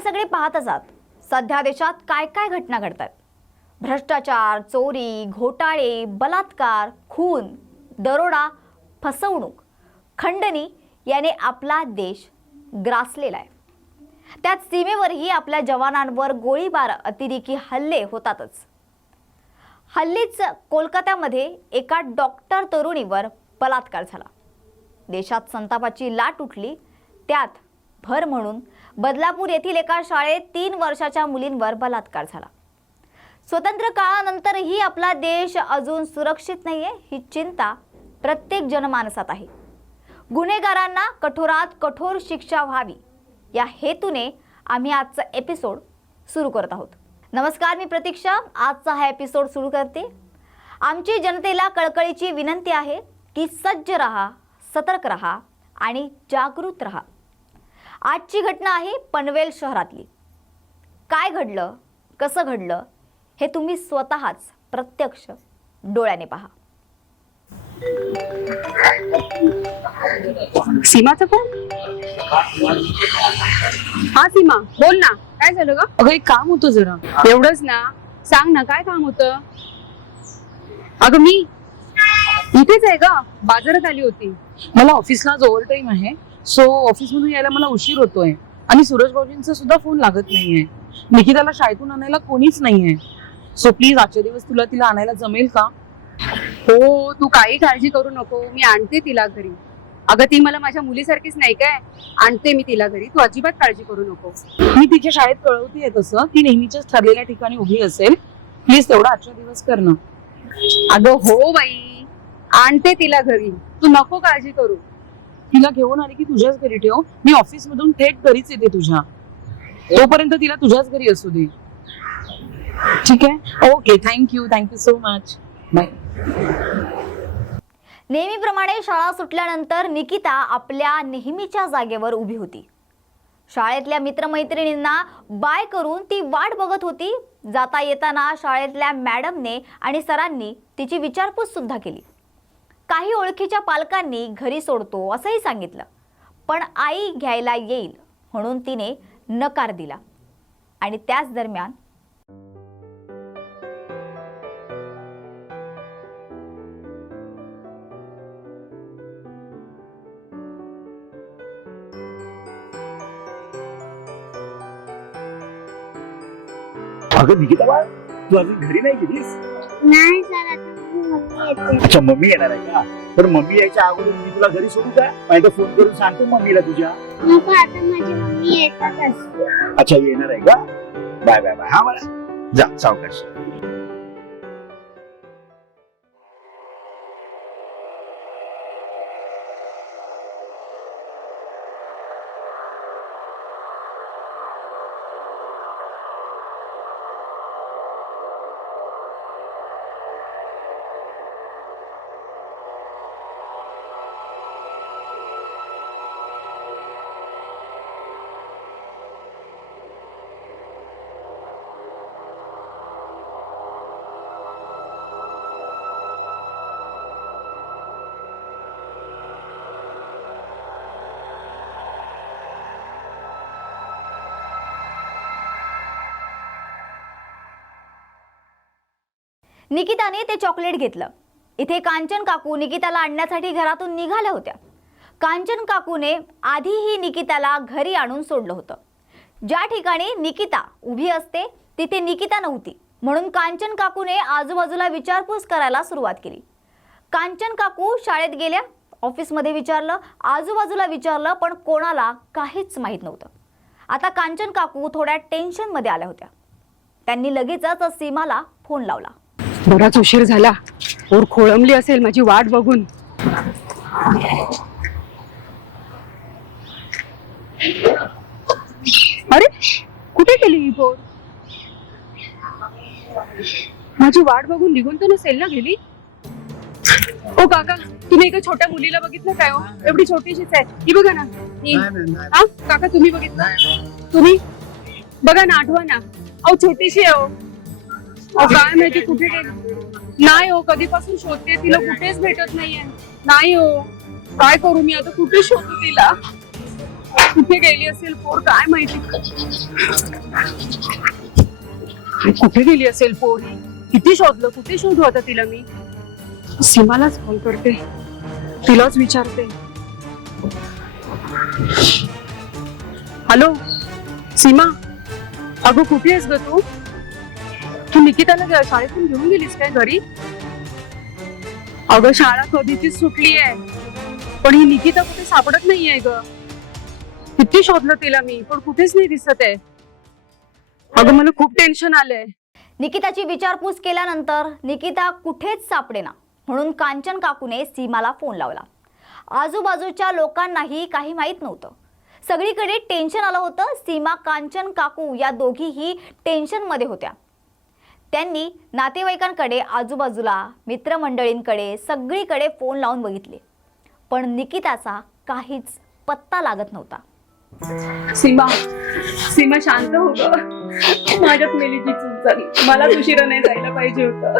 आपण सगळे पाहतच आहात सध्या देशात काय काय घटना घडतात। भ्रष्टाचार, चोरी, घोटाळे, बलात्कार, खून, दरोडा, फसवणूक, खंडणी याने आपला देश ग्रासलेला आहे। त्यात सीमेवरही आपल्या जवानांवर गोळीबार, अतिरेकी हल्ले होतातच। हल्लीच कोलकात्यामध्ये एका डॉक्टर तरुणीवर बलात्कार झाला। देशात संतापाची लाट उठली। त्यात भर म्हणून बदलापूर येथील एका शाळेत 3 वर्षाच्या मुलींवर बलात्कार झाला। स्वतंत्र काळानंतरही आपला देश अजून सुरक्षित नाहीये ही चिंता प्रत्येक जनमानसात आहे। गुन्हेगारांना कठोरात कठोर शिक्षा व्हावी या हेतूने आम्ही आजचा एपिसोड सुरू करत आहोत। नमस्कार, मी प्रतीक्षा आजचा हा एपिसोड सुरू करते। आमची जनतेला कळकळीची विनंती आहे की सज्ज रहा, सतर्क रहा आणि जागृत रहा। आजची घटना आहे पनवेल शहरातली। काय घडलं, कसं घडलं हे तुम्ही स्वतःच प्रत्यक्ष डोळ्याने पहा। सीमाचा फोन? हा सीमा, बोल ना, काय झालं ग? अगं एक काम होतं जरा। एवढंच ना, सांग ना काय काम होतं? अगं मी इथेच आहे ग, बाजारात आली होती। मला ऑफिसला आज ओव्हर टाइम आहे, सो ऑफिस मधून यायला मला उशीर होतोय आणि सूरज भाऊजींचा सुद्धा फोन लागत नाहीये। निकिताला शाळेतून आणायला कोणीच नाहीये, सो प्लीज आजच्या दिवस तुला तिला आणायला जमेल का? हो, तू काही काळजी करू नको, मी आणते तिला घरी। अगं ती मला माझ्या मुलीसारखीच नाही काय, आणते मी तिला घरी, तू अजिबात काळजी करू नको। मी तिच्या शाळेत कळवतीये तसं, ती नेहमीच्याच ठरलेल्या ठिकाणी उभी असेल। प्लीज तेवढा आजच्या दिवस कर ना। अगं हो बाई, आणते तिला घरी, तू नको काळजी करू। तिला घेऊन आली की तुझ्याच घरी ठेव, मी ऑफिस मधून थेट घरीच येते तुझ्या। तोपर्यंत तिला तुझ्याच घरी असू दे, ठीक आहे? Okay, thank you so much, bye. नेहमीप्रमाणे शाळा सुटल्यानंतर निकिता आपल्या नेहमीच्या जागेवर उभी होती। शाळेतल्या मित्रमैत्रिणींना बाय करून ती वाट बघत होती। जाता येताना शाळेतल्या मॅडमने आणि सरांनी तिची विचारपूस सुद्धा केली। काही ओळखीच्या पालकांनी घरी सोडतो असंही सांगितलं, पण आई घ्यायला येईल म्हणून तिने नकार दिला। आणि त्याच दरम्यान अगं निकिता बाळ, तू अजून घरी नाही गेलीस? नाही सर, आता मम्मी येते। अच्छा, मम्मी येणार आहे का? तर मम्मी यायच्या अगोदर मी तुला घरी सोडू का? नाही तर फोन करून सांगतो मम्मीला तुझ्या। नको, आता माझी मम्मी येतातच। अच्छा, येणार आहे का? Bye bye bye. हा मला जा, सावकाश। निकिताने ते चॉकलेट घेतलं। इथे कांचन काकू निकिताला आणण्यासाठी घरातून निघाल्या होत्या। कांचन काकूने आधीही निकिताला घरी आणून सोडलं होतं। ज्या ठिकाणी निकिता उभी असते तिथे निकिता नव्हती, म्हणून कांचन काकूने आजूबाजूला विचारपूस करायला सुरुवात केली। कांचन काकू शाळेत गेल्या, ऑफिसमध्ये विचारलं, आजूबाजूला विचारलं, पण कोणाला काहीच माहीत नव्हतं। आता कांचन काकू थोड्या टेन्शनमध्ये आल्या होत्या। त्यांनी लगेचच सीमाला फोन लावला। बराच उशीर झाला, पोर खोळंबली असेल माझी वाट बघून। अरे कुठे गेली ही पोर? माझी वाट बघून निघून तर नसेल ना गेली? ओ काका, तुम्ही एका छोट्या मुलीला बघितलं काय? हो, एवढी छोटीशीच आहे ही, बघा ना ही। हा काका, तुम्ही बघितलं? तुम्ही बघा ना, आठवा ना। अहो छोटीशी आहे हो। काय माहिती कुठे गेली? नाही हो, कधीपासून शोधते तिला, कुठेच भेटत नाहीये। नाही हो, काय करू मी आता, कुठे शोधू तिला? कुठे गेली असेल पोर काय माहिती. कुठे गेली असेल पोर, किती शोधलं, कुठे शोधू आता तिला मी. सीमालाच कॉल करते, तिलाच विचारते. हॅलो सीमा, अगं कुठे आहेस ग तू? तू निकिताला शाळेतून घेऊन गेलीस काय घरी? अगं शाळा कधीचीच सुटली आहे, पण ही निकिता कुठे सापडत नाहीये ग. किती शोधलं तिला मी, पण कुठेच नाही दिसत आहे. अगं मला खूप टेन्शन आलंय. निकिताची विचारपूस केल्यानंतर निकिता कुठेच सापडेना, म्हणून कांचन काकूने सीमाला फोन लावला. आजूबाजूच्या लोकांनाही काही माहीत नव्हतं. सगळीकडे टेन्शन आलं होतं. सीमा, कांचन काकू या दोघीही टेन्शनमध्ये होत्या. त्यांनी नातेवाईकांकडे, आजूबाजूला मित्रमंडळींकडे सगळीकडे फोन लावून बघितले, पण निकिताचा काहीच पत्ता लागत नव्हता. सीमा, सीमा शांत हो ग. माझ्यात मेलीची चूक झाली, मला उशिरा नाही जायला पाहिजे होतं.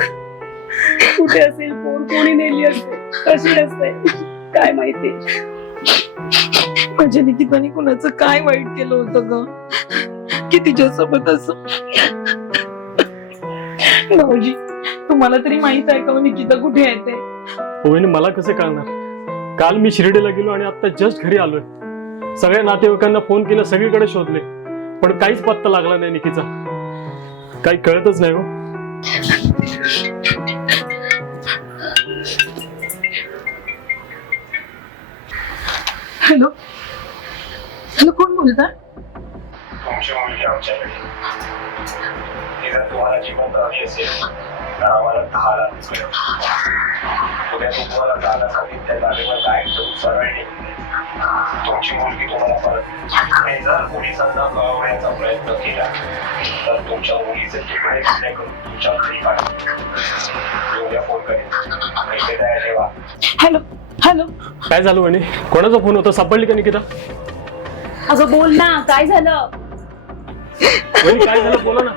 कुठे असेल पोर, कोणी नेली असेल, कशी असेल काय माहिती. माझ्या निकिताने कुणाचं काय वाईट केलं होतं ग की तिच्यासोबत असं. भाऊजी, तुम्हाला तरी माहित आहे का निकिता कुठे आहे ते? होईन, मला कसं कळणार? काल मी शिर्डीला गेलो आणि आता जस्ट घरी आलोय. सगळ्या नातेवाईकांना फोन केला, सगळीकडे शोधले, पण काहीच पत्ता लागला नाही निकीचा. काही कळतच नाही हो. हॅलो हॅलो, कोण बोलताय? तुमची मुलगी आमच्याकडे. ती जर तुम्हाला जिवंत हवी असेल तर आम्हाला 10 लाख रुपये. उद्या तुम्हाला जाण्यासाठी त्या जागेवर जायचं सरळ निघून तुमची मुलगी तुम्हाला परत. आणि जर पोलिसांना कळवण्याचा प्रयत्न केला तर तुमच्या मुलीचे तुकडे तुकडे करून तुमच्या घरी पाठवून उद्या फोन करेन. पैसे द्यायला ठेवा. हॅलो हॅलो, काय झालं वहिनी? कोणाचा फोन होता? सापडली का निकिता? अगं बोल ना, काय झालं? वहिनी काय झालं, बोला ना.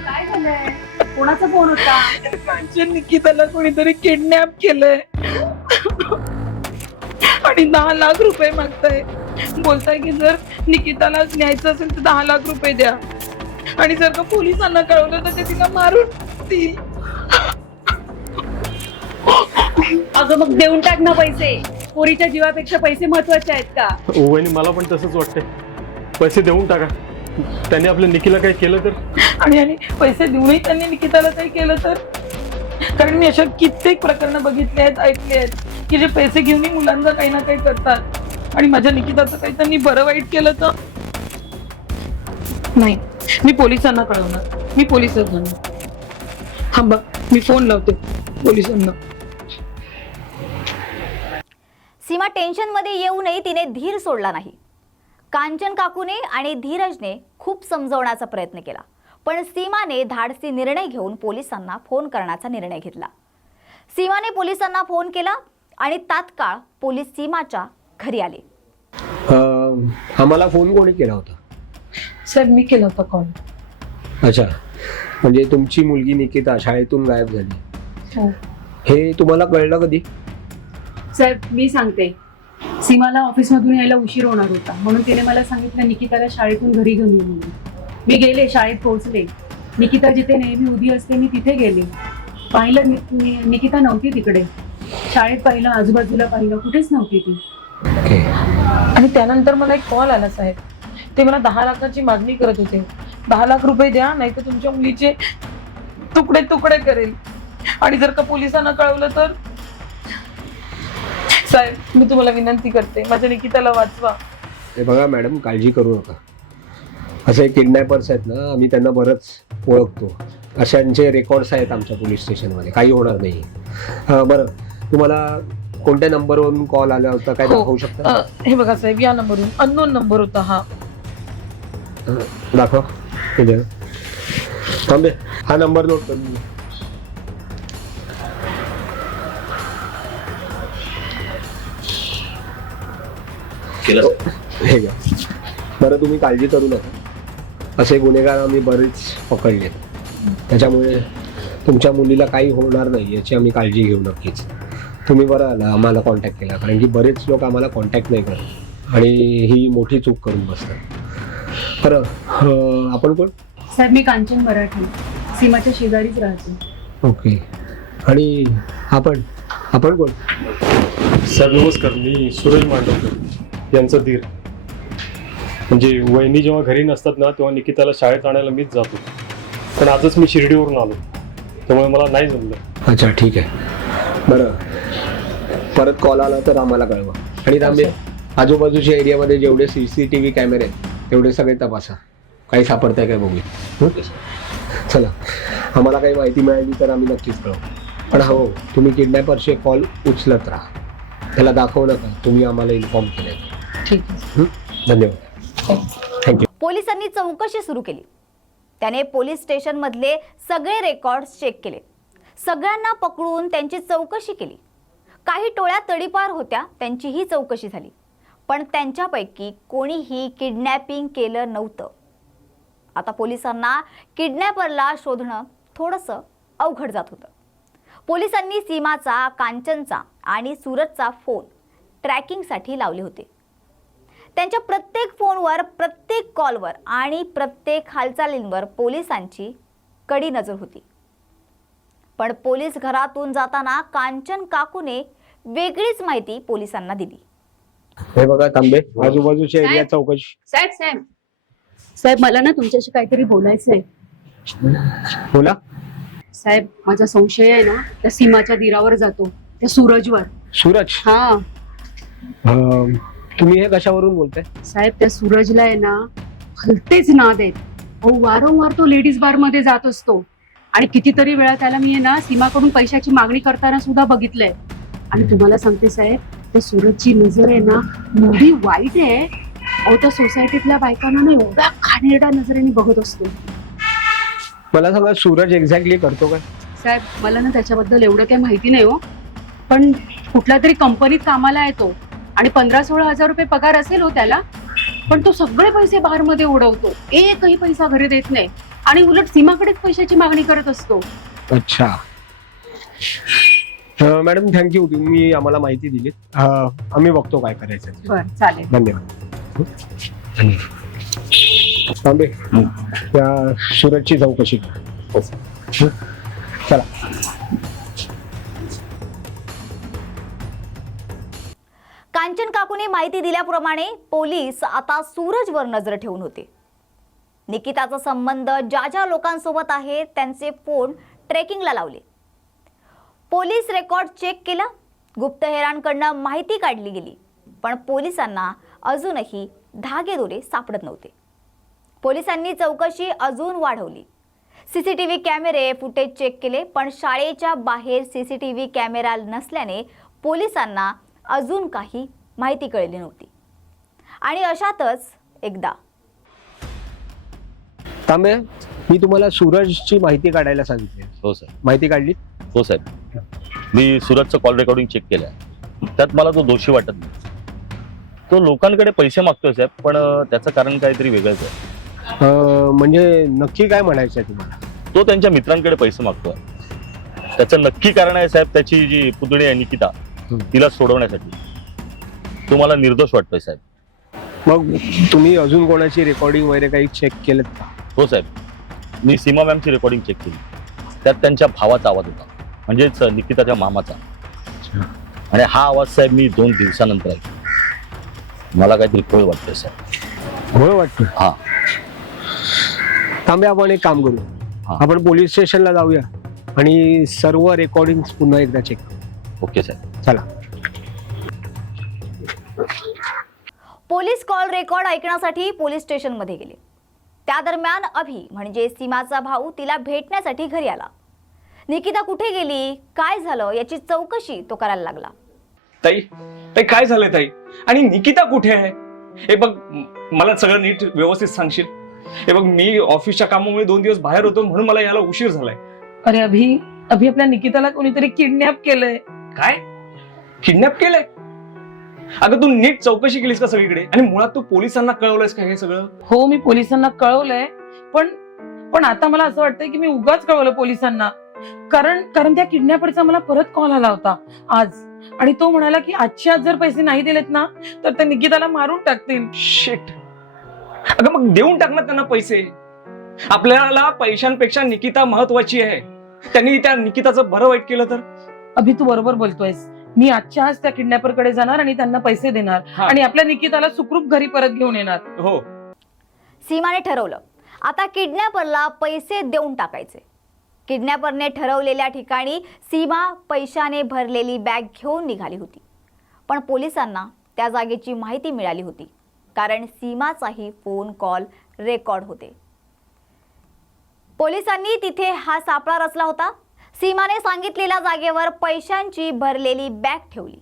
काय झालंय? कोणाचा फोन होता? माझ्या निकिताला कोणीतरी किडनॅप केलंय आणि 10 लाख रुपये मागताय. बोलताय की जर निकिताला न्यायचं असेल तर 10 लाख रुपये द्या, आणि जर का पोलिसांना कळवलं तर ते तिला मारून देईल. अगं मग देऊन टाक ना पैसे. पोरीच्या जीवापेक्षा पैसे महत्वाचे आहेत का? वहिनी मला पण तसंच वाटतंय. पैसे देऊन टाका. त्यांनी आपल्या निकीला काही केलं तर? आणि पैसे देऊनही त्यांनी निकिताला काही केलं तर? कारण मी अशा कित्येक प्रकरणं बघितले आहेत, ऐकले आहेत की जे पैसे घेऊनही मुलांना काही ना काही करतात, आणि माझ्या निकिताचं काही त्यांनी बरं वाईट केलं तर? नाही, मी पोलिसांना कळवणार. मी पोलिसात जाणार. थांबा, मी फोन लावते पोलिसांना. सीमा टेन्शनमध्ये येऊनही तिने धीर सोडला नाही. कांचन काकूने आणि धीरजने खूप समजवण्याचा प्रयत्न केला, पण सीमाने धाडसी निर्णय घेऊन पोलिसांना फोन करण्याचा निर्णय घेतला. सीमाने पोलिसांना फोन केला आणि तात्काळ पोलीस सीमाच्या घरी आले. आम्हाला फोन कोणी केला होता? साहेब, मी केला होता कॉल. अच्छा, म्हणजे तुमची मुलगी निकिता शाळेतून गायब झाली, हो. हे तुम्हाला कळलं कधी? साहेब, मी सांगते. सीमाला ऑफिसमधून यायला उशीर होणार होता, म्हणून तिने मला सांगितलं निकिताला शाळेतून घरी घेऊन ये म्हणून. मी गेले, शाळेत पोहोचले. निकिता जिथे नेहमी उभी असते मी तिथे गेले. पाहिलं निकिता नव्हती तिकडे. शाळेत पाहिलं, आजूबाजूला पाहिलं, कुठेच नव्हती ती. आणि त्यानंतर मला एक कॉल आला साहेब. ते मला 10 लाखाची मागणी करत होते. 10 लाख रुपये द्या, नाही तर तुमच्या मुलीचे तुकडे तुकडे करेल, आणि जर का पोलिसांना कळवलं तर? साहेब, मी तुम्हाला विनंती करते, माझ्या निकिताला वाचवा. हे बघा मॅडम, काळजी करू नका. असे किडनॅपर्स आहेत ना, आम्ही त्यांना बरंच ओळखतो. अशांचे रेकॉर्ड्स आहेत आमच्या पोलीस स्टेशनमध्ये, काही होणार नाही. बरं, तुम्हाला कोणत्या नंबरवरून कॉल आला होता, काय दाखवू शकता? हे बघा साहेब, या नंबरवरून अननोन नंबर होता हा. दाखवा. थांबे, हा नंबर नोट करून घ्या. हे घ्या. बरं, तुम्ही काळजी करू नका. असे गुन्हेगार आम्ही बरेच पकडले, त्याच्यामुळे तुमच्या मुलीला काही होणार नाही याची आम्ही काळजी घेऊ नक्कीच. तुम्ही बरं आला आम्हाला कॉन्टॅक्ट केला, कारण की बरेच लोक आम्हाला कॉन्टॅक्ट नाही करत आणि ही मोठी चूक करून बसतात. बरं आपण कोण? साहेब मी कांचन मराठे, सीमाच्या शेजारीच राहते. ओके. आणि आपण आपण कोण? सर नमस्कार, मी सूरज मांडवकर यांचं धीर. म्हणजे वहिनी जेव्हा घरी नसतात ना तेव्हा निकिताला शाळेत आणायला मीच जातो, पण आजच मी शिर्डीवरून आलो त्यामुळे मला नाही जमलं. अच्छा ठीक आहे. बरं परत कॉल आला तर आम्हाला कळवा. आणि तांबे आजूबाजूच्या एरियामध्ये जेवढे CCTV कॅमेरे आहेत तेवढे सगळे तपासा, काही सापडतंय काय बघूया. चला, आम्हाला काही माहिती मिळाली तर आम्ही नक्कीच कळवू. पण हो, तुम्ही किडनॅपरचे कॉल उचलत राहा, त्याला दाखवू नका तुम्ही आम्हाला इन्फॉर्म केले. ठीक आहे. धन्यवाद. थँक्यू. पोलिसांनी चौकशी सुरू केली. त्याने पोलीस स्टेशनमधले सगळे रेकॉर्ड्स चेक केले. सगळ्यांना पकडून त्यांची चौकशी केली. काही टोळ्या तडीपार होत्या, त्यांचीही चौकशी झाली. पण त्यांच्यापैकी कोणीही किडनॅपिंग केलं नव्हतं. आता पोलिसांना किडनॅपरला शोधणं थोडंसं अवघड जात होतं. पोलिसांनी सीमाचा, कांचनचा आणि सूरजचा फोन ट्रॅकिंगसाठी लावले होते. त्यांच्या प्रत्येक फोनवर, प्रत्येक कॉलवर आणि प्रत्येक हालचालींवर पोलिसांची कडी नजर होती. पण पोलीस घरातून जाताना कांचन काकूने वेगळीच माहिती पोलिसांना दिली. हे बघा तांबे, आजूबाजूच्या एरिया चौकशी. साहेब साहेब साहेब मला ना तुमच्याशी काहीतरी बोलायचं आहे. बोला. साहेब माझा संशय आहे ना त्या सीमाच्या दिरावर जातो, त्या सूरजवर. सूरज? हा तुम्ही हे कशावरून बोलताय? साहेब त्या सूरजला आहे ना भलतेच नाद आहेत. अहो वारंवार तो लेडीज बार मध्ये जात असतो आणि कितीतरी वेळा त्याला मी आहे ना सीमाकडून पैशाची मागणी करताना सुद्धा बघितलंय. आणि तुम्हाला सांगते साहेब, त्या सूरजची नजर आहे ना एवढी वाईट आहे. अहो त्या सोसायटीतल्या बायकांना ना एवढा घाणेरड्या नजरेने बघत असतो. मला सांगा, सूरज एक्झॅक्टली करतो काय? साहेब मला ना त्याच्याबद्दल एवढं काही माहिती नाही हो, पण कुठल्या तरी कंपनीत कामाला येतो आणि 15-16 हजार रुपये पगार असेल हो त्याला. पण तो सगळे पैसे बारमध्ये उडवतो, एकही पैसा घरी देत नाही आणि उलट सीमाकडेच पैशाची मागणी करत असतो. अच्छा. मॅडम थँक्यू, तुम्ही आम्हाला माहिती दिली. आम्ही बघतो काय करायचं. बरं चालेल. धन्यवाद. तांबे, त्या सूरजची चौकशी करा. चला. कांचन काकूने माहिती दिल्याप्रमाणे पोलीस आता सूरजवर नजर ठेवून होते. निकिताचा संबंध ज्या ज्या लोकांसोबत आहे त्यांचे फोन ट्रेकिंगला लावले. पोलीस रेकॉर्ड चेक केला. गुप्तहेरांकडनं माहिती काढली गेली. पण पोलिसांना अजूनही धागेदोरे सापडत नव्हते. पोलिसांनी चौकशी अजून वाढवली. CCTV कॅमेरे फुटेज चेक केले, पण शाळेच्या बाहेर CCTV कॅमेरा नसल्याने पोलिसांना अजून काही माहिती कळली नव्हती. आणि अशातच एकदा. तांबे, मी तुम्हाला सूरजची माहिती काढायला सांगितली. हो सर. माहिती काढली? हो साहेब, मी सूरजचं कॉल रेकॉर्डिंग चेक केलं. त्यात मला तो दोषी वाटत नाही. तो लोकांकडे पैसे मागतोय साहेब, पण त्याचं कारण काहीतरी वेगळंच आहे. म्हणजे नक्की काय म्हणायचं आहे तुम्हाला? तो त्यांच्या मित्रांकडे पैसे मागतोय. त्याचं नक्की कारण आहे साहेब, त्याची जी पुतणी आहे निकिता, तिला सोडवण्यासाठी. तो मला निर्दोष वाटतोय साहेब. मग तुम्ही अजून कोणाची रेकॉर्डिंग वगैरे काही चेक केलं का? हो साहेब, मी सीमा मॅमची रेकॉर्डिंग चेक केली. त्यात त्यांच्या भावाचा आवाज होता, म्हणजेच निकिताच्या मामाचा. आणि हा आवाज साहेब मी 2 दिवसानंतर ऐकला. मला काहीतरी खोळ वाटतोय साहेब. हो वाटतं. हा तांबे, आपण एक काम करू. आपण पोलीस स्टेशनला जाऊया आणि सर्व रेकॉर्डिंग पुन्हा एकदा चेक करू. ओके साहेब. चला. पोलीस कॉल रेकॉर्ड ऐकण्यासाठी पोलीस स्टेशनमध्ये गेले. त्या दरम्यान अभि म्हणजे सीमाचा भाऊ तिला भेटण्यासाठी घरी आला. निकिता कुठे गेली, काय झालं याची चौकशी तो करायला लागला. ताई ताई काय झालंय ताई? आणि निकिता कुठे आहे? हे बघ, मला सगळं नीट व्यवस्थित सांगशील? हे बघ, मी ऑफिसच्या कामामुळे 2 दिवस बाहेर होतो, म्हणून मला यायला उशीर झालाय. अरे अभि, आपल्या निकिताला कोणीतरी किडनॅप केलंय. काय? किडनॅप केलंय? अगं तू नीट चौकशी केलीस का सगळीकडे? आणि मुळात तू पोलिसांना कळवलंयस का हे सगळं? हो, मी पोलिसांना कळवलंय, पण आता मला असं वाटतंय की मी उगाच कळवलं पोलिसांना. कारण त्या किडनॅपरचा मला परत कॉल आला होता आज. आणि तो म्हणाला की आजची आज जर पैसे नाही दिलेत ना तर ते निकिताला मारून टाकतील. शिट. अगं मग देऊन टाक ना त्यांना पैसे. आपल्याला पैशांपेक्षा निकिता महत्वाची आहे. त्यांनी त्या निकिताचं बरं वाईट केलं तर. अभि तू बरोबर बोलतोयस. मी आजच्या आज त्या किडनॅपर कडे जाणार आणि त्यांना पैसे देणार हा. आणि आपल्या निकिताला सुखरूप घरी परत घेऊन येणार. हो. सीमाने ठरवलं आता किडनॅपरला पैसे देऊन टाकायचे. किडनॅपरने ठरवलेल्या ठिकाणी सीमा पैशाने भरलेली बॅग घेऊन निघाली होती. पण पोलिसांना त्या जागेची माहिती मिळाली होती, कारण सीमाचाही फोन कॉल रेकॉर्ड होते. पोलिसांनी तिथे हा सापळा रचला होता. सीमाने सांगितलेल्या जागेवर पैशांची भरलेली बॅग ठेवली.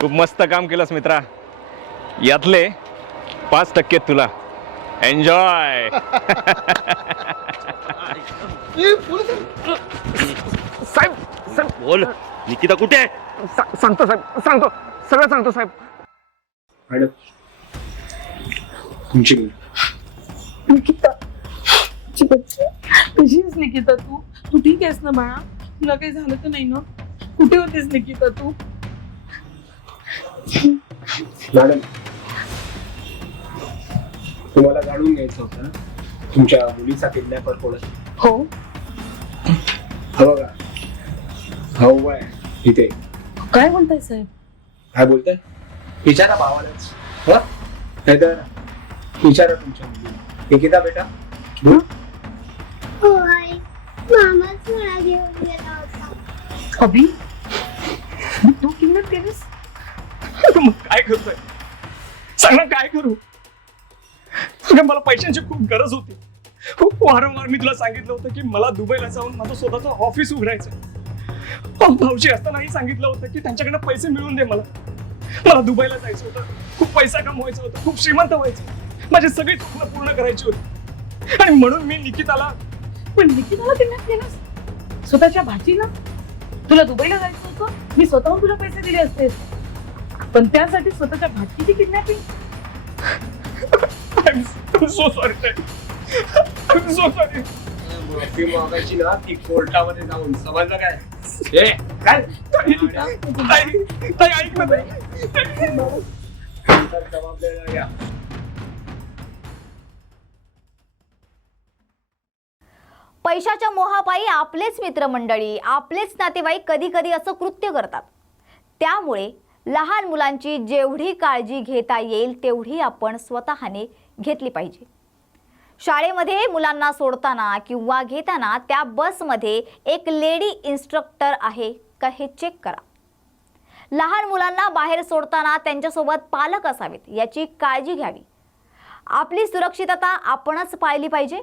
खूप मस्त काम केलंस मित्रा. यातले 5% तुला. एन्जॉय. साहेब साहेब बोल, निकिता कुठे आहे? सांगतो साहेब, सांगतो, सगळं सांगतो साहेब. मॅडम तुमची निकिता कशी आहेस निकिता? तू तू ठीक आहेस ना बाळा? तुला काही झालं तर नाही ना? कुठे होतीस निकिता तू? मॅडम तुम्हाला जाणून घ्यायचं होतं ना, तुमच्या मुलीचा किडनॅपर कोण आहे? हो. हा बघा, हा उभा आहे इथे. काय म्हणताय साहेब? काय बोलताय? विचारा भावालाच. हा नाहीतर विचारा तुमच्या मुली. निकिता बेटा, हो आई, मामाच मला घेऊन गेला होता. अभि तू किडनॅप केलीस? मग काय करतोय? सांग ना, काय करू? अगं मला पैशांची खूप गरज होती. खूप वारंवार मी तुला सांगितलं होतं की मला दुबईला जाऊन माझं स्वतःचं ऑफिस उघडायचं. भाऊजी असतानाही सांगितलं होतं की त्यांच्याकडे पैसे मिळवून दे मला. मला दुबईला जायचं होतं, खूप पैसा कमवायचा होता, खूप श्रीमंत व्हायचं, माझी सगळी स्वप्न पूर्ण करायची होती. आणि म्हणून मी निकिताला. पण निकिताला किडनॅप केलंस? स्वतःच्या भाचीला? तुला दुबईला जायचं होतं, मी स्वतःहून तुला पैसे दिले असते, पण त्यासाठी स्वतःच्या भाचीची kidnapping? I'm so sorry. I'm so sorry. ती मागायची ना ती कोर्टामध्ये जाऊन, समजलं काय? ए, काय? ताई ऐक ना ताई. जबाबदारी घ्या. पैशाच्या मोहापायी आपलेच मित्रमंडळी, आपलेच नातेवाईक कधी कधी असं कृत्य करतात. त्यामुळे लहान मुलांची जेवढी काळजी घेता येईल तेवढी आपण स्वतःने घेतली पाहिजे. शाळेमध्ये मुलांना सोडताना किंवा घेताना त्या बसमध्ये एक लेडी इन्स्ट्रक्टर आहे का हे चेक करा. लहान मुलांना बाहेर सोडताना त्यांच्यासोबत पालक असावेत याची काळजी घ्यावी. आपली सुरक्षितता आपणच पाळली पाहिजे.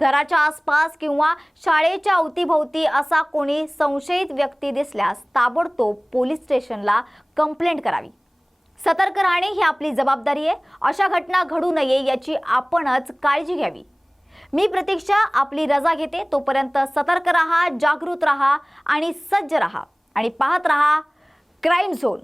घराच्या आसपास किंवा शाळेच्या अवतीभोवती असा कोणी संशयित व्यक्ती दिसल्यास ताबडतोब पोलीस स्टेशनला कंप्लेंट करावी. सतर्क राहणे ही आपली जबाबदारी आहे. अशा घटना घडू नये याची आपणच काळजी घ्यावी. मी प्रतीक्षा आपली रजा घेते. तोपर्यंत सतर्क रहा, जागृत रहा आणि सज्ज रहा आणि पाहत रहा क्राईम झोन.